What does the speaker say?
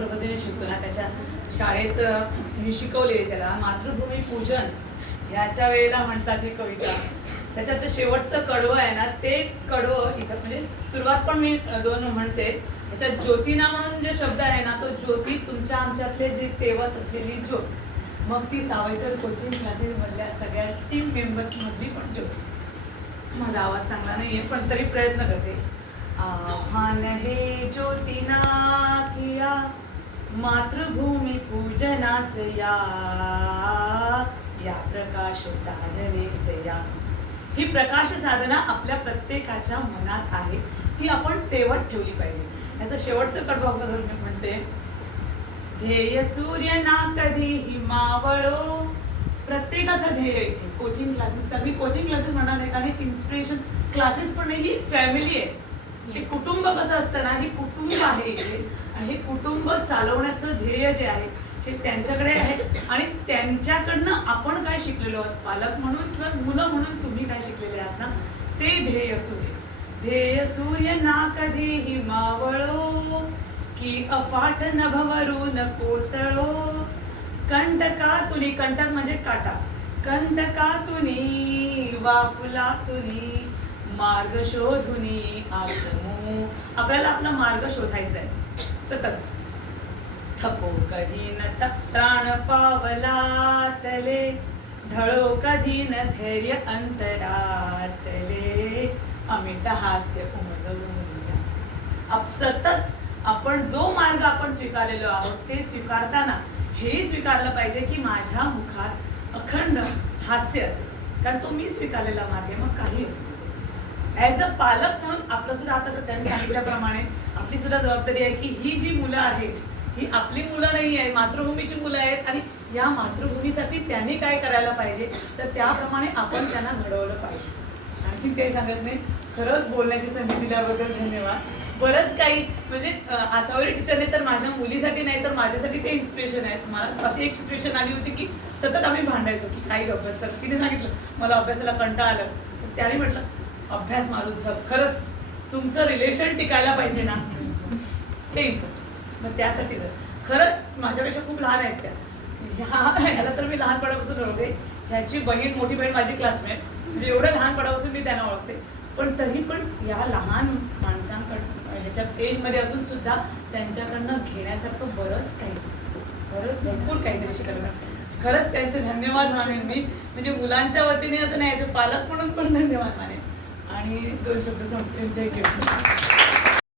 पद्धतीने शिकतो ना, त्याच्या शाळेत हे शिकवले त्याला मातृभूमी पूजन ह्याच्या वेळेला म्हणतात ही कविता. त्याच्यात शेवटचं कडवं आहे ना, ते कडवं इथं म्हणजे सुरुवात पण मी 2 म्हणते. त्याच्यात ज्योतिना म्हणून जो शब्द आहे ना, तो ज्योती तुमच्या आमच्यातले जी तेवत असलेली ज्योत, मग ती सावयकर कोचिंग क्लासेस मधल्या सगळ्या टीम मेंबर्स मधली पण ज्योती. माझा आवाज चांगला नाहीये पण तरी प्रयत्न करते. आव्हान हे ज्योतिना किया मातृभूमी पूजनास या प्रकाश साधनेस या. ही प्रकाश साधना आपल्या प्रत्येकाच्या मनात आहे, ती आपण तेवत ठेवली पाहिजे. याचं शेवटचं कडवं मी म्हणते. ध्येय सूर्य ना कधीही मावळो. प्रत्येकाचं ध्येय इथे कोचिंग क्लासेसचा, मी कोचिंग क्लासेस म्हणणार नाही कारण इन्स्पिरेशन क्लासेस पण नाही, ही फॅमिली आहे. हे कुटुंब कसं असतं ना, हे कुटुंब आहे इथे आणि हे कुटुंब चालवण्याचं ध्येय जे आहे हे त्यांच्याकडे आहे आणि त्यांच्याकडनं आपण काय शिकलेलो आहोत पालक म्हणून किंवा मुलं म्हणून तुम्ही काय शिकलेले आहात ना, ते ध्येय असू दे. ध्येय सूर्य ना कधीही मावळो की अफाट नभवरून कोसळो. कंटकातुनी, कंटक म्हणजे काटा, कंटकातुनी वाफुलातुनी मार्ग शोधुनी आत्मो. आपल्याला आपला मार्ग शोधायचा आहे सतत. थको कधी न त्राण पावलातले, ढळो कधी न धैर्य अंतरातले, अमित हास्य उमलवून. सतत आपण जो मार्ग आपण स्वीकारलेलो आहोत ते स्वीकारताना हेही स्वीकारलं पाहिजे की माझ्या मुखात अखंड हास्य असेल, कारण तो मी स्वीकारलेला मार्ग आहे. मग काही असू दे. ॲज अ पालक म्हणून आपलं सुद्धा आता त्यांनी सांगितल्याप्रमाणे आपली सुद्धा जबाबदारी आहे की ही जी मुलं आहेत ही आपली मुलं नाही आहे, मातृभूमीची मुलं आहेत आणि या मातृभूमीसाठी त्यांनी काय करायला पाहिजे तर त्याप्रमाणे आपण त्यांना घडवलं पाहिजे. आणखी काही सांगत नाही. खरंच बोलण्याची संधी दिल्याबद्दल धन्यवाद. बरंच काही म्हणजे आसावरी टीचरने तर माझ्या मुलीसाठी नाही तर माझ्यासाठी ते इन्स्पिरेशन आहेत. मला अशी एक सिच्युएशन आली होती की सतत आम्ही भांडायचो की काही अभ्यास कर. तिने सांगितलं मला अभ्यासाला कंटाळा आलं, त्याने म्हटलं अभ्यास मारून सर खरंच तुमचं रिलेशन टिकायला पाहिजे ना, ते इम्पॉर्टंट. मग त्यासाठी जर खरंच माझ्यापेक्षा खूप लहान आहेत त्या, ह्याला तर मी लहानपणापासून ओळखते. ह्याची बहीण मोठी बहीण माझी क्लासमेट, म्हणजे एवढं लहानपणापासून मी त्यांना ओळखते. पण तरी पण या लहान माणसांकडं ह्याच्यात एजमध्ये असून सुद्धा त्यांच्याकडनं घेण्यासारखं बरंच भरपूर काहीतरी शिकायला. खरंच त्यांचे धन्यवाद मानेन मी. म्हणजे मुलांच्या वतीने असं नाही, पालक म्हणून पण धन्यवाद मानेन. आणि 2 शब्द संपले. थँक्यू.